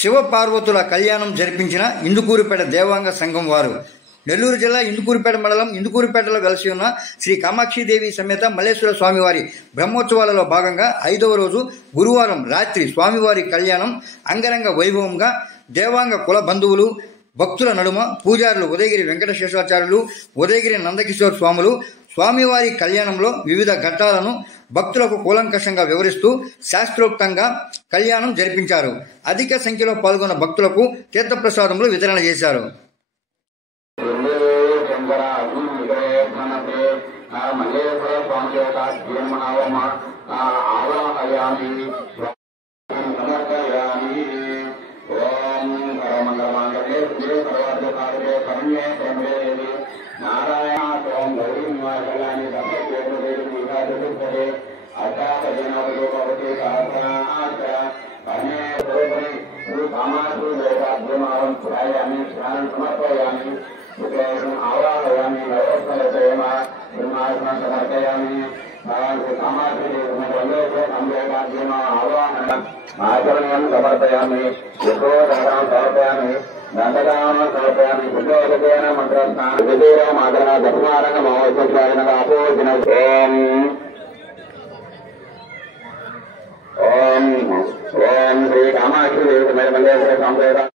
శివపార్వతుల కళ్యాణం జరిపించిన ఇందుకూరుపేట దేవాంగ సంఘం వారు నెల్లూరు జిల్లా ఇందుకూరుపేట మండలం ఇందుకూరుపేటలో వెలసి ఉన్న శ్రీ కామాక్షిదేవి సమేత మల్లేశ్వర స్వామివారి బ్రహ్మోత్సవాలలో భాగంగా 5వ రోజు గురువారం రాత్రి స్వామివారి కళ్యాణం అంగరంగ వైభవంగా దేవాంగ కుల బంధువులు భక్తుల నడుమ పూజారులు ఉదయగిరి వెంకటశేషాచార్యులు ఉదయగిరి నందకిషోర్ స్వాములు స్వామివారి కళ్యాణంలో వివిధ ఘట్టాలను భక్తులకు కూలంకషంగా వివరిస్తూ శాస్త్రోక్తంగా కళ్యాణం జరిపించారు. అధిక సంఖ్యలో పాల్గొన్న భక్తులకు తీర్థప్రసాదములు వితరణ చేశారు. ఆచరణం సమర్పయామి సమర్పయామి దండదానం సమర్పయామి బుద్ధోదకేన మంత్రస్నానం విదూర మాతర ధర్మారంగ మహోత్సవాయన అపోజిన ఓం శ్రీ కామాక్షి దేవి మల్లేశ్వర సంప్రదాయ